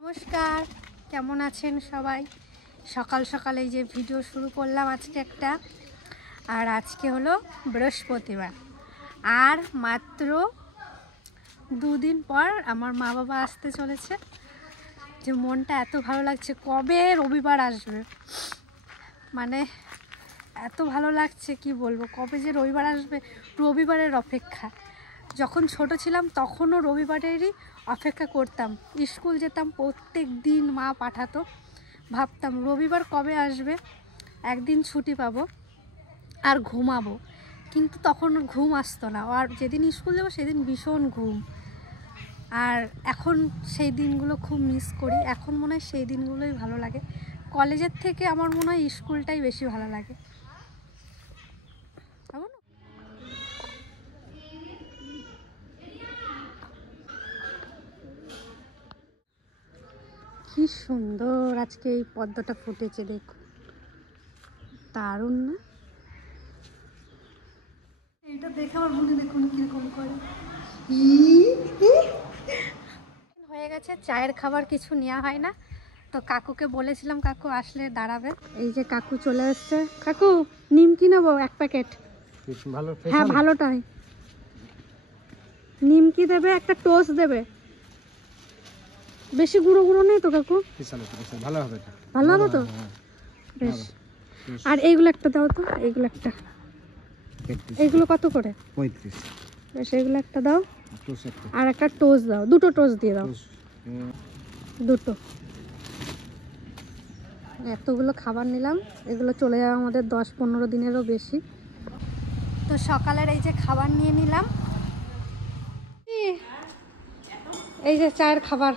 নমস্কার, কেমন আছেন সবাই? সকাল সকাল এই যে ভিডিও শুরু করলাম আজকে একটা। আর আজকে হলো বৃহস্পতিবার, আর মাত্র 2 দিন পর আমার মা বাবা আসতে চলেছে। যে মনটা এত ভালো লাগছে, কবে রবিবার আসবে, মানে এত ভালো লাগছে কি বলবো, কবে যে রবিবার আসবে, রবিবারের অপেক্ষা। যখন ছোট ছিলাম তখনও রবিবারেরই অপেক্ষা করতাম, স্কুল যেতাম প্রত্যেক দিন, মা পাঠাতো, ভাবতাম রবিবার কবে আসবে, একদিন ছুটি পাবো আর ঘুমাবো। কিন্তু তখন ঘুম আসতো না, আর যেদিন স্কুল যাবো সেদিন ভীষণ ঘুম। আর এখন সেই দিনগুলো খুব মিস করি, এখন মনে হয় সেই দিনগুলোই ভালো লাগে। কলেজের থেকে আমার মনে হয় স্কুলটাই বেশি ভালো লাগে। কি সুন্দর আজকে এই পদ্মটা ফুটেছে, দেখো, দারুণ না? এটা দেখে আমার মনে দেখুন কিরকম করে। হয়ে গেছে, চায়ের খাবার কিছু নেওয়া হয় না, তো কাকুকে বলেছিলাম কাকু আসলে দাঁড়াবে। এই যে কাকু চলে এসছে। কাকু, নিমকি নেবো 1 প্যাকেট। হ্যাঁ, ভালোটাই। নিমকি দেবে, একটা টোস্ট দেবে। বেশি গুঁড়ো গুঁড়ো নেই তো কাকু? ভালো হবে তো? বেশ। আর এইগুলো একটা দাও তো, এইগুলো একটা। এইগুলো কত করে? 35। বেশ, এইগুলো একটা দাও, আর একটা টোস্ট দাও, 2টো টোস্ট দিয়ে দাও। 2টো। এতগুলো খাবার নিলাম, এগুলো চলে যাবে আমাদের 10-15 দিনেরও বেশি। তো সকালের এই যে খাবার নিয়ে নিলাম, এই যে চায়ের খাবার।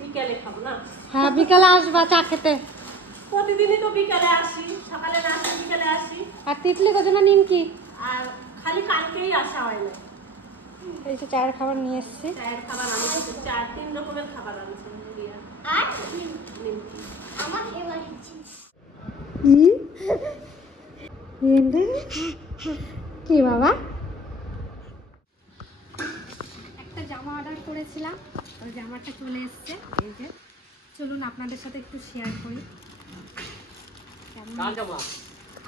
বিকালে খাবো না? হ্যাঁ, বিকালে আসবা চা খেতে। প্রতিদিনই তো বিকালে আসি, সকালে না আসি বিকালে আসি। আর তিতলি কত না নিমকি? আর খালি কালকেই আসা হয় না। এই যে চায়ের খাবার নিয়ে এসেছি। চায়ের খাবার আনছি, 3 রকমের খাবার আনছি। আর নিমকি আমার ফেভারিট জিনিস। কি বাবা? একটা জামা অর্ডার করেছিলাম, ওই জামাটা চলে এসছে। এই যে, চলুন আপনাদের সাথে একটু শেয়ার করি। কার জামা?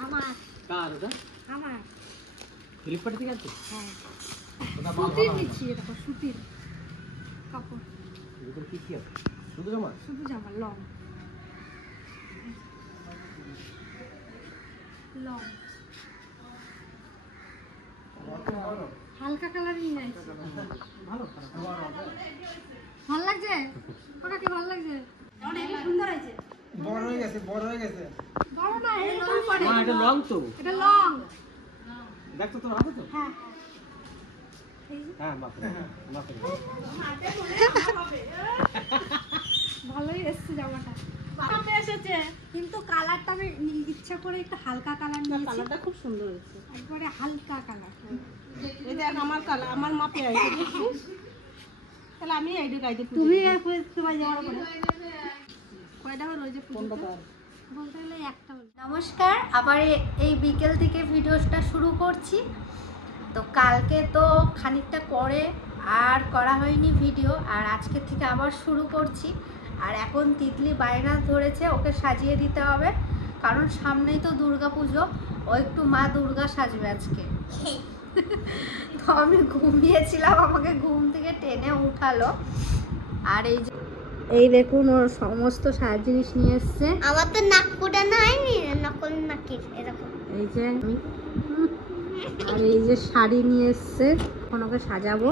আমার। কার ওটা? আমার। ফ্লিপকার্ট থেকে আছে? হ্যাঁ, সুতির নিচ্ছি, দেখো সুতির কাপড়। এগুলো কি কি আছে? শুধু জামা? শুধু জামা, লং লং, হালকা কালারই নিয়ে আসছি। ভালো ভালো লাগছে? ওটা কি ভালো লাগছে? অনেক সুন্দর হয়েছে। বড় হয়ে গেছে বড় না, এরকম করে। মা, এটা লং তো? এটা লং। দেখ তো, তোর হাতে তো? হ্যাঁ। হ্যাঁ, মাপে ভালোই এসছে জামাটা, মাপে এসেছে, কিন্তু কালারটা আমি ইচ্ছা করে একটু হালকা কালার নিয়েছি। কালারটা খুব সুন্দর হয়েছে। একবারে হালকা কালার। এই দেখ আমার কালার, আমার মাপে আইছে, দেখছিস? তাহলে আমি এইটা গাইতে তুমি তোমার যাওয়ার পরে কয়টা হলো? ওই যে 15টা বলতে গেলে একটা হলো। নমস্কার, আবার এই বিকেল থেকে ভিডিওটা শুরু করছি। তো কালকে তো খানিকটা করে আর করা হয়নি ভিডিও, আর আজকে থেকে আবার শুরু করছি। আর এখন তিতলি বায়না ধরেছে ওকে সাজিয়ে দিতে হবে, কারণ সামনেই তো দুর্গা পুজো, ও একটু মা দুর্গা সাজবে আজকে। তো আমি ঘুমিয়েছিলাম, আমাকে ঘুম থেকে টেনে উঠালো। আর এই দেখুন, ওর সমস্ত সাজ জিনিস নিয়ে এসছে। আমার তো নাক ফুটানো হয়নি, নকল নাকের এরকম। এই যে আমি, আর এই যে শাড়ি নিয়ে এসছে, এখন ওকে সাজাবো।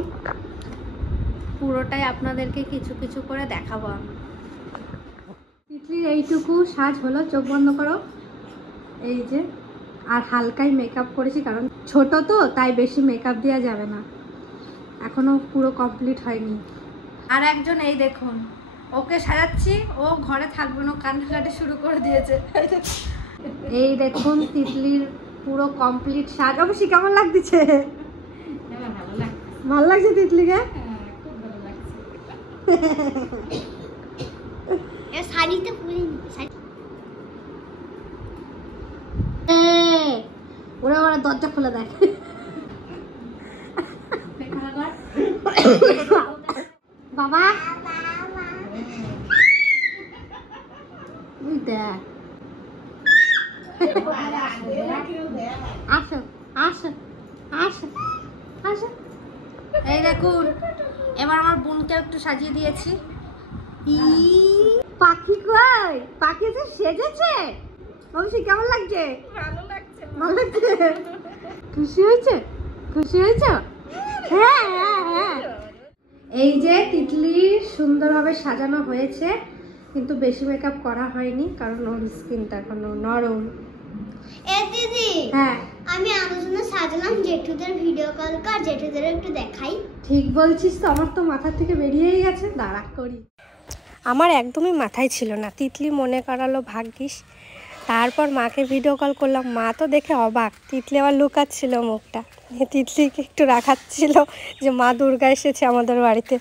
পুরোটাই আপনাদেরকে কিছু কিছু করে দেখাবো আমি। তিতলির এইটুকু সাজ হলো, চোখ বন্ধ করো। এই যে, আর হালকাই মেকআপ করেছি, কারণ ছোট তো, তাই বেশি মেকআপ দেওয়া যাবে না, এখনো পুরো কমপ্লিট হয়নি। আর একজন, এই দেখুন, ওকে সাজাচ্ছি, ও ঘরে থাকবে না, কান্নাকাটি শুরু করে দিয়েছে। এই দেখুন তিতলির পুরো কমপ্লিট সাজ। অবশ্যই কেমন লাগছে? ভালো লাগছে তিতলিকে? শাড়িতে ওরা ওরা দরজা খুলে দেয়। বাবা দেখ আসো আসো আসো আসো। এই দেখুন এবার আমার বোনকে একটু সাজিয়ে দিয়েছি। পাখি কই? পাখি যে সেজেছে। অবশ্যই কেমন লাগছে? ভালো লাগছে। খুশি হয়েছে? খুশি হয়েছে? হ্যাঁ হ্যাঁ হ্যাঁ। এই যে তিতলি সুন্দরভাবে সাজানো হয়েছে, কিন্তু বেশি মেকআপ করা হয়নি কারণ ওর স্কিনটা এখনো নরম। এ দিদি, হ্যাঁ আমি আমার জন্য সাজলাম জেঠুদের ভিডিও কল কর, জেঠুদের একটু দেখাই। ঠিক বলছিস তো, আমার তো মাথা থেকে বেরিয়েই গেছে। দাঁড়া করি। আমার একদমই মাথায় ছিল না, তিতলি মনে করালো ভাগ্যিস। তারপর মাকে ভিডিও কল করলাম, মা তো দেখে অবাক। তিতলি আবার লুকাচ্ছিল মুখটা, তিতলিকে একটু রাখাচ্ছিল যে মা দুর্গা এসেছে আমাদের বাড়িতে।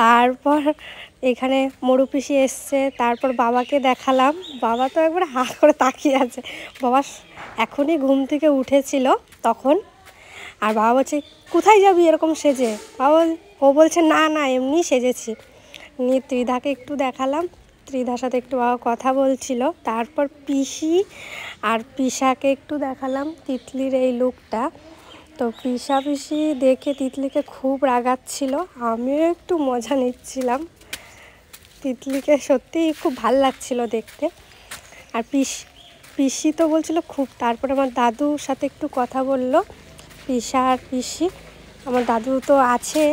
তারপর এখানে মরু পিসি এসছে, তারপর বাবাকে দেখালাম। বাবা তো একবার হা করে তাকিয়ে আছে। বাবা এখনই ঘুম থেকে উঠেছিল তখন। আর বাবা বলছে কোথায় যাবি এরকম সেজে? বাবা ও বলছে না না এমনি সেজেছি। নিয়ে ত্রিধাকে একটু দেখালাম, ত্রিধার সাথে একটু বাবা কথা বলছিল। তারপর পিসি আর পিসাকে একটু দেখালাম তিতলির এই লুকটা। তো পিসা পিসি দেখে তিতলিকে খুব রাগাচ্ছিল, আমিও একটু মজা নিচ্ছিলাম। তিতলিকে সত্যিই খুব ভাল লাগছিল দেখতে। আর পিসি তো বলছিল খুব। তারপরে আমার দাদুর সাথে একটু কথা বললো পিসা আর পিসি। আমার দাদু তো আছে,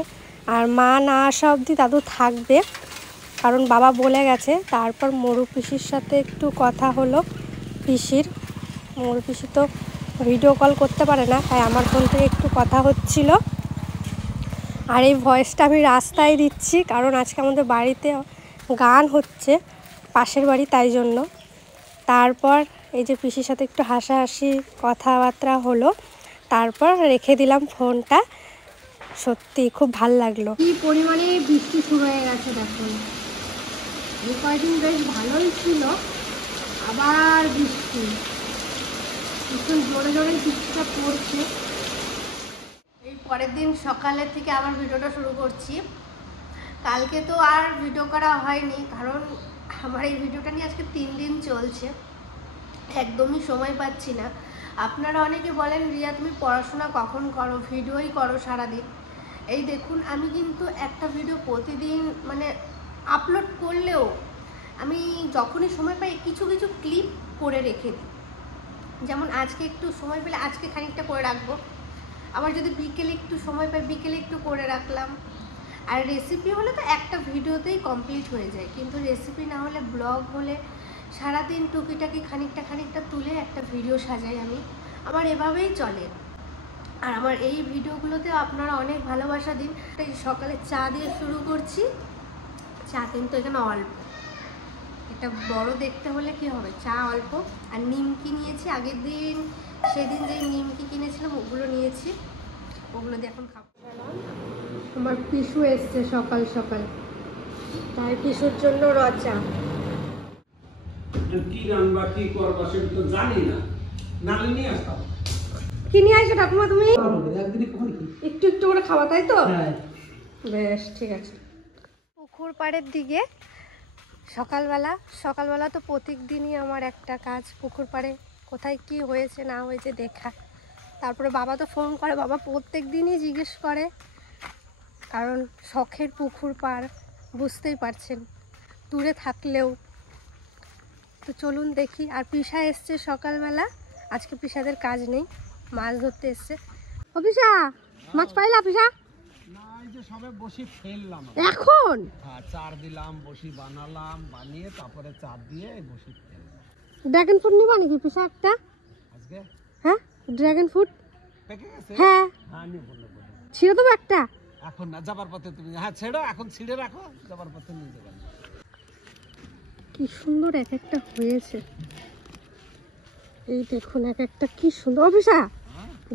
আর মা না আসা অবধি দাদু থাকবে কারণ বাবা বলে গেছে। তারপর মরু পিসির সাথে একটু কথা হলো পিসির। মরু পিসি তো ভিডিও কল করতে পারে না, তাই আমার ফোন থেকে একটু কথা হচ্ছিল। আর এই ভয়েসটা আমি রাস্তায় দিচ্ছি কারণ আজকে আমাদের বাড়িতে গান হচ্ছে পাশের বাড়ি, তাই জন্য। তারপর এই যে পিসির সাথে একটু হাসাহাসি কথাবার্তা হলো, তারপর রেখে দিলাম ফোনটা। সত্যি খুব ভাল লাগলো। কি পরিমাণে বৃষ্টি শুরু হয়ে গেছে দেখুন। এই কয়েকদিন বেশ ভালোই ছিল, আবার বৃষ্টি, ভীষণ জোরে জোরে বৃষ্টিটা পড়ছে। এই পরের দিন সকালে থেকে আবার ভিডিওটা শুরু করছি। কালকে তো আর ভিডিও করা হয়নি কারণ আমার এই ভিডিওটা নিয়ে আজকে 3 দিন চলছে, একদমই সময় পাচ্ছি না। আপনারা অনেকে বলেন রিয়া তুমি পড়াশোনা কখন করো, ভিডিওই করো সারাদিন। এই দেখুন আমি কিন্তু একটা ভিডিও প্রতিদিন মানে আপলোড করলেও আমি যখনই সময় পাই কিছু কিছু ক্লিপ করে রেখে দিই। যেমন আজকে একটু সময় পেলে আজকে খানিকটা করে রাখবো, আবার যদি বিকেলে একটু সময় পাই বিকেলে একটু করে রাখলাম। আর রেসিপি হলে তো একটা ভিডিওতেই কমপ্লিট হয়ে যায়, কিন্তু রেসিপি না হলে ব্লগ হলে সারাদিন টুকিটাকি খানিকটা খানিকটা তুলে একটা ভিডিও সাজাই আমি। আমার এভাবেই চলে। আর আমার এই ভিডিওগুলোতেও আপনারা অনেক ভালোবাসা দিন। তাই সকালে চা দিয়ে শুরু করছি। চা কিন্তু এখানে অল্প, এটা বড় দেখতে হলে কি হবে, চা অল্প। আর নিমকি নিয়েছি আগের দিন, সেদিন যে নিমকি কিনেছিলাম ওগুলো নিয়েছি, ওগুলো দিয়ে এখন খাবো। আমার পিসু এসছে সকাল সকাল, তাই পিসুর জন্য রচা। কি রান্না কি করবা সেটা তো জানি না, নালে নিয়ে আসতাম। কি নিয়ে আসছো ঠাকুমা তুমি? একদিনই কখন কি একটু একটু করে খাওয়া, তাই তো? হ্যাঁ বেশ ঠিক আছে। পুকুর পাড়ের দিকে সকালবেলা তো প্রত্যেক দিনই আমার একটা কাজ, পুকুর পাড়ে কোথায় কি হয়েছে না হয়েছে দেখা। তারপরে বাবা তো ফোন করে, বাবা প্রত্যেক দিনই জিজ্ঞেস করে কারণ শখের পুকুর পাড়, বুঝতেই পারছেন দূরে থাকলেও। তো চলুন দেখি। আর পিসা এসছে সকালবেলা, আজকে পিসাদের কাজ নেই, মাছ ধরতে এসছে। ও পিসা মাছ পাইলা? পিসা না, এই যে সবে বসি ফেললাম এখন। হ্যাঁ, চার দিলাম, বসি বানালাম, বানিয়ে তারপরে চার দিয়ে বসি ফেললাম। ড্রাগন ফ্রুট নিবা নাকি পিসা একটা? আজকে হ্যাঁ ড্রাগন ফ্রুট। পেকে গেছে? হ্যাঁ হ্যাঁ নিব নেব। ছিল তো একটা। এখন না, যাবার পথে তুমি হ্যাঁ ছেড়ো, এখন ছিঁড়ে রাখো, যাবার পথে নিয়ে যাবেন। কি সুন্দর এক একটা হয়েছে, এই দেখুন এক একটা কি সুন্দর। পিসা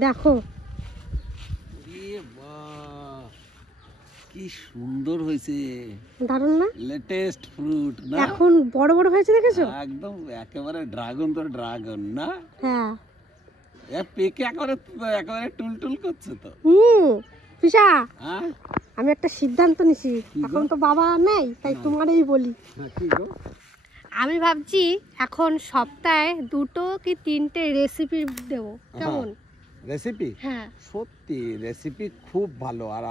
দেখো কি সুন্দর হয়েছে, দারুণ না? লেটেস্ট ফ্রুট না? এখন বড় বড় হয়েছে দেখেছো? একদম একেবারে ড্রাগন তো ড্রাগন না? হ্যাঁ এ পেকে একেবারে একেবারে টুলটুল করছে তো। পিসা হ্যাঁ আমি একটা সিদ্ধান্ত নিছি, এখন তো বাবা নেই, তাই তোমারই বলি। হ্যাঁ কি গো? আমি ভাবছি এখন সপ্তাহে 2 কি 3টে রেসিপি দেবো, কেমন? রেসিপি? হ্যাঁ সত্যি রেসিপি খুব ভালো। আর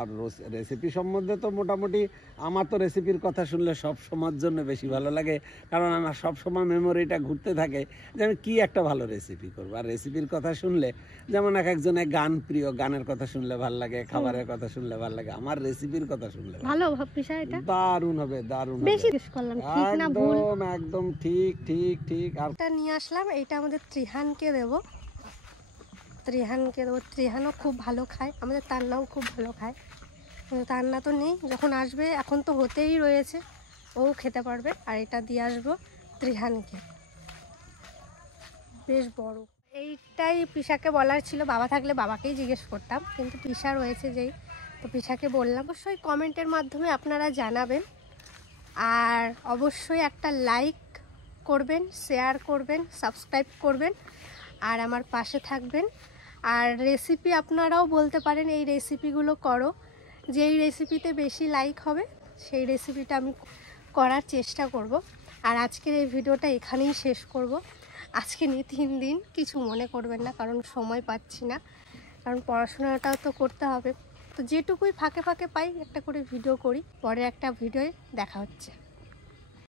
রেসিপি সম্বন্ধে তো মোটামুটি আমার তো রেসিপির কথা শুনলে সব সময়ের জন্য বেশি ভালো লাগে, কারণ আমার সব সময় মেমোরিটা ঘুরতে থাকে যে আমি কী একটা ভালো রেসিপি করবো। আর রেসিপির কথা শুনলে যেমন এক একজনের গান প্রিয়, গানের কথা শুনলে ভালো লাগে, খাবারের কথা শুনলে ভালো লাগে, আমার রেসিপির কথা শুনলে ভালো বিষয়টা দারুণ হবে, দারুণ বেশি হবে। জিজ্ঞেস করলাম, ঠিক না ভুল? একদম একদম ঠিক ঠিক ঠিক। আর এটা নিয়ে আসলাম, এইটা আমাদের ত্রিহানকে দেবো। ত্রিহানও খুব ভালো খায়, আমাদের তান্নাও খুব ভালো খায়। কিন্তু তান্না তো নেই, যখন আসবে এখন তো হতেই রয়েছে, ও খেতে পারবে। আর এটা দিয়ে আসবো ত্রিহানকে, বেশ বড়। এইটাই পিসাকে বলার ছিল, বাবা থাকলে বাবাকেই জিজ্ঞেস করতাম, কিন্তু পিসা রয়েছে যেই, তো পিসাকে বললাম। অবশ্যই কমেন্টের মাধ্যমে আপনারা জানাবেন, আর অবশ্যই একটা লাইক করবেন, শেয়ার করবেন, সাবস্ক্রাইব করবেন, আর আমার পাশে থাকবেন। আর রেসিপি আপনারাও বলতে পারেন, এই রেসিপিগুলো করো, যেই রেসিপিতে বেশি লাইক হবে সেই রেসিপিটা আমি করার চেষ্টা করব। আর আজকের এই ভিডিওটা এখানেই শেষ করব। আজকে নিয়ে 3 দিন, কিছু মনে করবেন না, কারণ সময় পাচ্ছি না, কারণ পড়াশোনাটাও তো করতে হবে। তো যেটুকুই ফাঁকে ফাঁকে পাই একটা করে ভিডিও করি। পরে একটা ভিডিওয়ে দেখা হচ্ছে।